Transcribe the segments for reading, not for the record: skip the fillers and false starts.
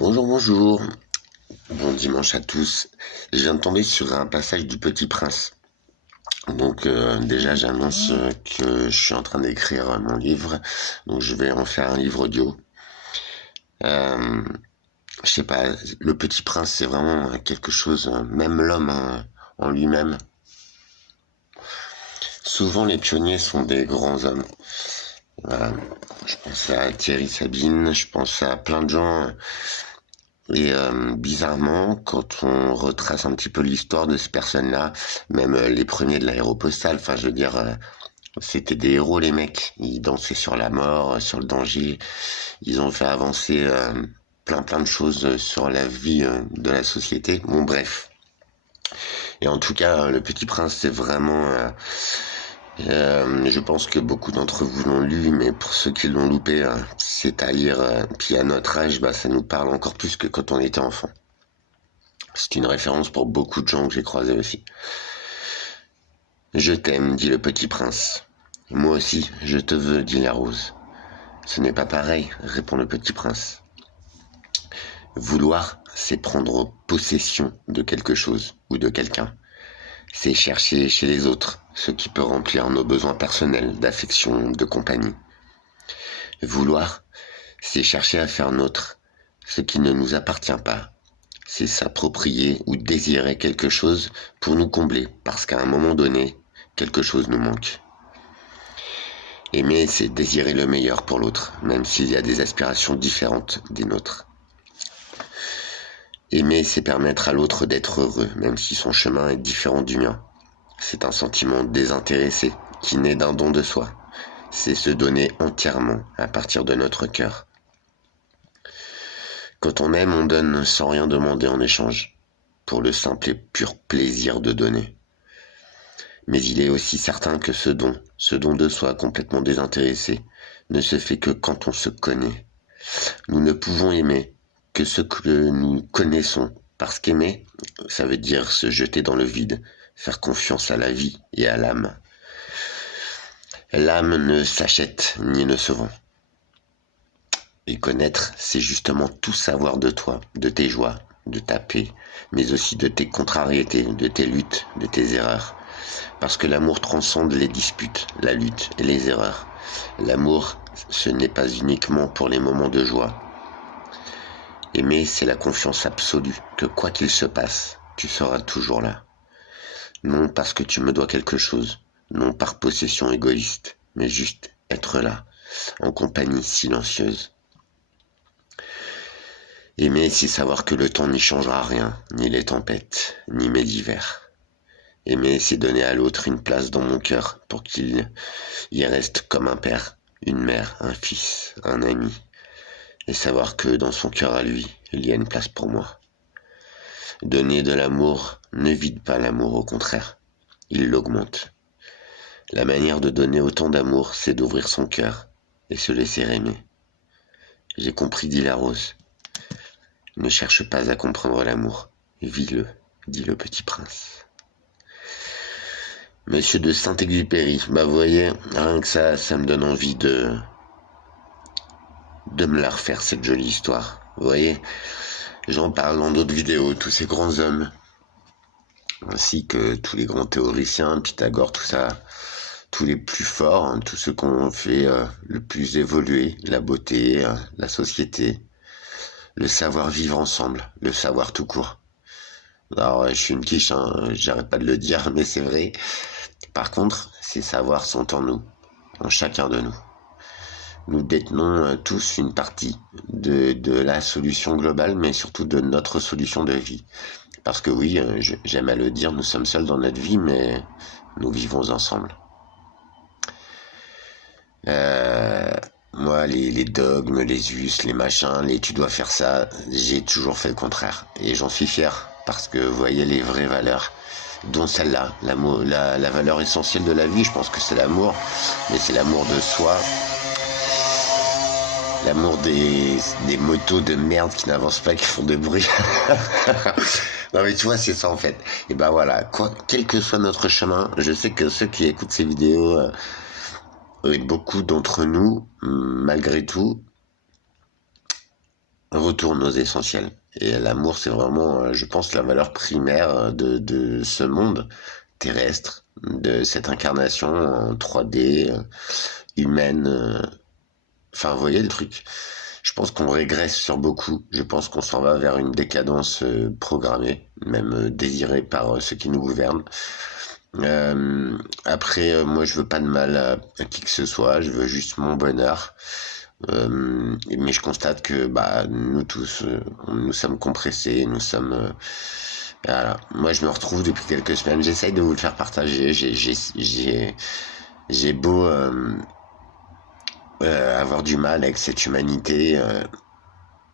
Bonjour, bonjour, bon dimanche à tous. Je viens de tomber sur un passage du Petit Prince. Donc déjà j'annonce que je suis en train d'écrire mon livre. Donc je vais en faire un livre audio. Euh, je sais pas, le Petit Prince c'est vraiment quelque chose, même l'homme en lui-même. Souvent les pionniers sont des grands hommes. Voilà. Je pense à Thierry Sabine, je pense à plein de gens. Et bizarrement, quand on retrace un petit peu l'histoire de ces personnes-là, même les premiers de l'aéropostale, enfin je veux dire, c'était des héros les mecs. Ils dansaient sur la mort, sur le danger. Ils ont fait avancer plein de choses sur la vie de la société. Bon bref. Et en tout cas, le Petit Prince, c'est vraiment... je pense que beaucoup d'entre vous l'ont lu, mais pour ceux qui l'ont loupé, c'est à lire. Puis à notre âge, bah, ça nous parle encore plus que quand on était enfant. C'est une référence pour beaucoup de gens que j'ai croisés aussi. Je t'aime, dit le petit prince. Moi aussi, je te veux, dit la rose. Ce n'est pas pareil, répond le petit prince. Vouloir, c'est prendre possession de quelque chose ou de quelqu'un. C'est chercher chez les autres ce qui peut remplir nos besoins personnels, d'affection, de compagnie. Vouloir, c'est chercher à faire nôtre ce qui ne nous appartient pas. C'est s'approprier ou désirer quelque chose pour nous combler, parce qu'à un moment donné, quelque chose nous manque. Aimer, c'est désirer le meilleur pour l'autre, même s'il y a des aspirations différentes des nôtres. Aimer, c'est permettre à l'autre d'être heureux, même si son chemin est différent du mien. C'est un sentiment désintéressé, qui naît d'un don de soi. C'est se donner entièrement à partir de notre cœur. Quand on aime, on donne sans rien demander en échange, pour le simple et pur plaisir de donner. Mais il est aussi certain que ce don de soi complètement désintéressé, ne se fait que quand on se connaît. Nous ne pouvons aimer que ce que nous connaissons, parce qu'aimer, ça veut dire se jeter dans le vide, faire confiance à la vie et à l'âme. L'âme ne s'achète ni ne se vend. Et connaître, c'est justement tout savoir de toi, de tes joies, de ta paix, mais aussi de tes contrariétés, de tes luttes, de tes erreurs. Parce que l'amour transcende les disputes, la lutte et les erreurs. L'amour, ce n'est pas uniquement pour les moments de joie. Aimer, c'est la confiance absolue que quoi qu'il se passe, tu seras toujours là. Non parce que tu me dois quelque chose, non par possession égoïste, mais juste être là, en compagnie silencieuse. Aimer, c'est savoir que le temps n'y changera rien, ni les tempêtes, ni mes hivers. Aimer, c'est donner à l'autre une place dans mon cœur pour qu'il y reste comme un père, une mère, un fils, un ami. Et savoir que dans son cœur à lui, il y a une place pour moi. Donner de l'amour ne vide pas l'amour, au contraire, il l'augmente. La manière de donner autant d'amour, c'est d'ouvrir son cœur et se laisser aimer. J'ai compris, dit la rose. Ne cherche pas à comprendre l'amour, vis-le, dit le petit prince. Monsieur de Saint-Exupéry, bah vous voyez, rien que ça me donne envie de me la refaire, cette jolie histoire. Vous voyez, j'en parle dans d'autres vidéos, tous ces grands hommes, ainsi que tous les grands théoriciens, Pythagore, tout ça, tous les plus forts, hein, tous ceux qui ont fait le plus évoluer la beauté, la société, le savoir vivre ensemble, le savoir tout court. Alors, je suis une quiche, hein, j'arrête pas de le dire, mais c'est vrai. Par contre, ces savoirs sont en nous, en chacun de nous. Nous détenons tous une partie de la solution globale, mais surtout de notre solution de vie. Parce que oui, j'aime à le dire, nous sommes seuls dans notre vie, mais nous vivons ensemble. Moi, les dogmes, les us, les machins, les tu dois faire ça, j'ai toujours fait le contraire. Et j'en suis fier, parce que vous voyez les vraies valeurs, dont celle-là, l'amour, la valeur essentielle de la vie, je pense que c'est l'amour, mais c'est l'amour de soi, l'amour des motos de merde qui n'avancent pas, qui font de bruit. Non mais tu vois, c'est ça en fait. Et ben voilà, quel que soit notre chemin, je sais que ceux qui écoutent ces vidéos, et beaucoup d'entre nous, malgré tout, retourne aux essentiels. Et l'amour, c'est vraiment, je pense, la valeur primaire de ce monde terrestre, de cette incarnation en 3D, humaine. Enfin, vous voyez le truc. Je pense qu'on régresse sur beaucoup. Je pense qu'on s'en va vers une décadence programmée, même désirée par ceux qui nous gouvernent. Après, moi, je veux pas de mal à qui que ce soit. Je veux juste mon bonheur. Mais je constate que bah nous tous, nous sommes compressés, nous sommes voilà. Moi, je me retrouve depuis quelques semaines. J'essaye de vous le faire partager. J'ai beau avoir du mal avec cette humanité,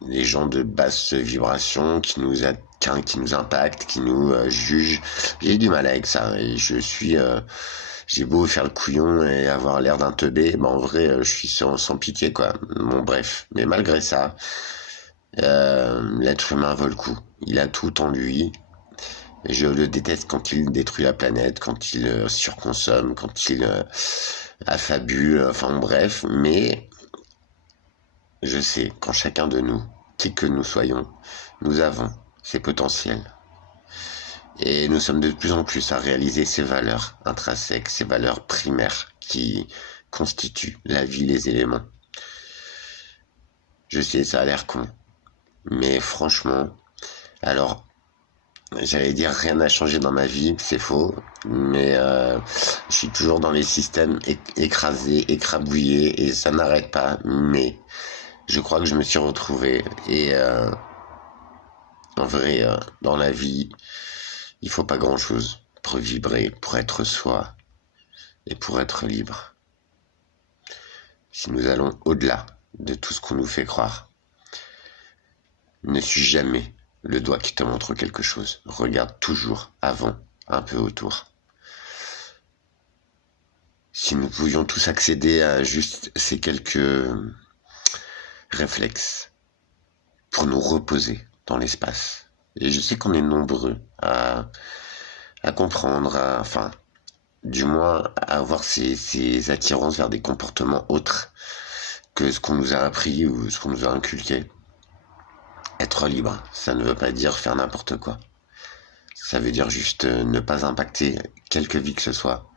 les gens de basse vibration qui nous impactent, qui nous jugent. J'ai du mal avec ça et j'ai beau faire le couillon et avoir l'air d'un teubé, en vrai, je suis sans pitié, quoi. Bon, bref. Mais malgré ça, l'être humain vaut le coup. Il a tout en lui. Et je le déteste quand il détruit la planète, quand il surconsomme, quand il affabule, enfin bref. Mais je sais qu'en chacun de nous, qui que nous soyons, nous avons ces potentiels. Et nous sommes de plus en plus à réaliser ces valeurs intrinsèques, ces valeurs primaires qui constituent la vie, les éléments. Je sais, ça a l'air con. Mais franchement, alors, j'allais dire rien n'a changé dans ma vie, c'est faux. Mais je suis toujours dans les systèmes écrasés, écrabouillés, et ça n'arrête pas. Mais je crois que je me suis retrouvé. Et en vrai, dans la vie, il faut pas grand-chose pour vibrer, pour être soi et pour être libre. Si nous allons au-delà de tout ce qu'on nous fait croire, ne suis jamais le doigt qui te montre quelque chose. Regarde toujours avant, un peu autour. Si nous pouvions tous accéder à juste ces quelques réflexes pour nous reposer dans l'espace. Et je sais qu'on est nombreux à comprendre, enfin, du moins à avoir ces attirances vers des comportements autres que ce qu'on nous a appris ou ce qu'on nous a inculqué. Être libre, ça ne veut pas dire faire n'importe quoi. Ça veut dire juste ne pas impacter quelque vie que ce soit,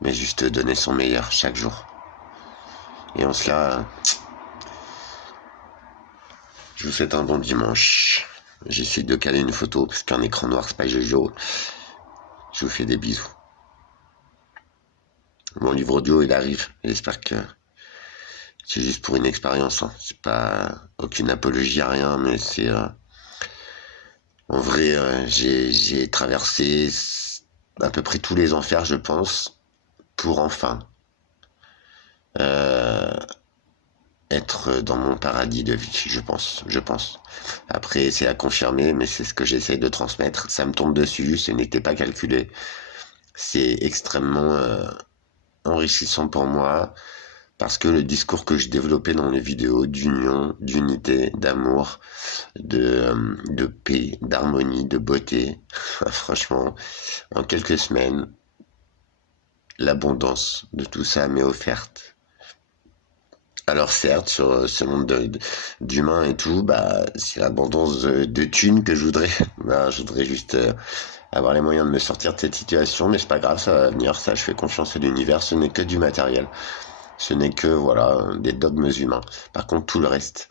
mais juste donner son meilleur chaque jour. Et en cela, je vous souhaite un bon dimanche. J'essaie de caler une photo parce qu'un écran noir c'est pas Jojo. Je vous fais des bisous. Mon livre audio il arrive. J'espère que c'est juste pour une expérience. Hein. C'est pas aucune apologie à rien, mais c'est en vrai j'ai traversé à peu près tous les enfers, je pense, pour enfin être dans mon paradis de vie, je pense. Après, c'est à confirmer, mais c'est ce que j'essaye de transmettre. Ça me tombe dessus, ce n'était pas calculé. C'est extrêmement enrichissant pour moi, parce que le discours que je développais dans les vidéos d'union, d'unité, d'amour, de paix, d'harmonie, de beauté, franchement, en quelques semaines, l'abondance de tout ça m'est offerte. Alors certes, sur ce monde d'humains et tout, bah c'est l'abondance de thunes que je voudrais. Bah, je voudrais juste avoir les moyens de me sortir de cette situation, mais c'est pas grave, ça va venir, ça je fais confiance à l'univers, ce n'est que du matériel. Ce n'est que voilà des dogmes humains. Par contre tout le reste,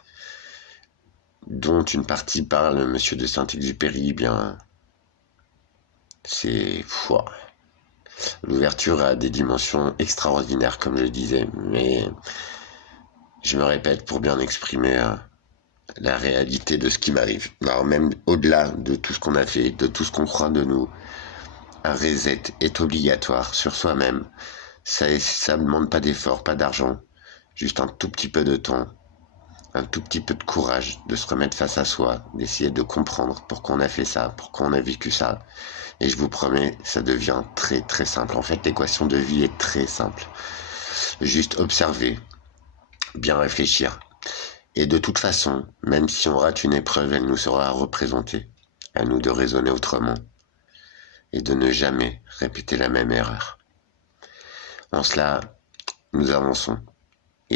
dont une partie parle Monsieur de Saint-Exupéry, bien c'est l'ouverture a des dimensions extraordinaires comme je disais, mais je me répète pour bien exprimer la réalité de ce qui m'arrive. Alors même au-delà de tout ce qu'on a fait, de tout ce qu'on croit de nous, un reset est obligatoire sur soi-même. Ça ne demande pas d'effort, pas d'argent, juste un tout petit peu de temps, un tout petit peu de courage, de se remettre face à soi, d'essayer de comprendre pourquoi on a fait ça, pourquoi on a vécu ça. Et je vous promets, ça devient très très simple. En fait, l'équation de vie est très simple. Juste observer, bien réfléchir. Et de toute façon, même si on rate une épreuve, elle nous sera représentée. À nous de raisonner autrement. Et de ne jamais répéter la même erreur. En cela, nous avançons.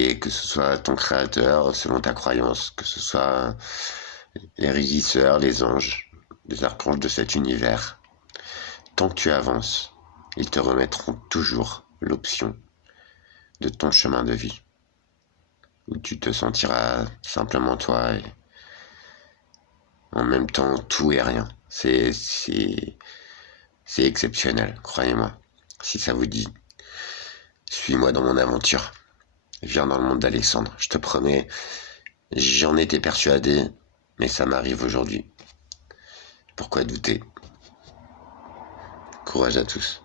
Et que ce soit ton créateur, selon ta croyance, que ce soit les régisseurs, les anges, les archanges de cet univers, tant que tu avances, ils te remettront toujours l'option de ton chemin de vie, où tu te sentiras simplement toi et en même temps tout et rien. C'est exceptionnel, croyez-moi. Si ça vous dit, suis-moi dans mon aventure. Viens dans le monde d'Alexandre. Je te promets, j'en étais persuadé, mais ça m'arrive aujourd'hui. Pourquoi douter? Courage à tous.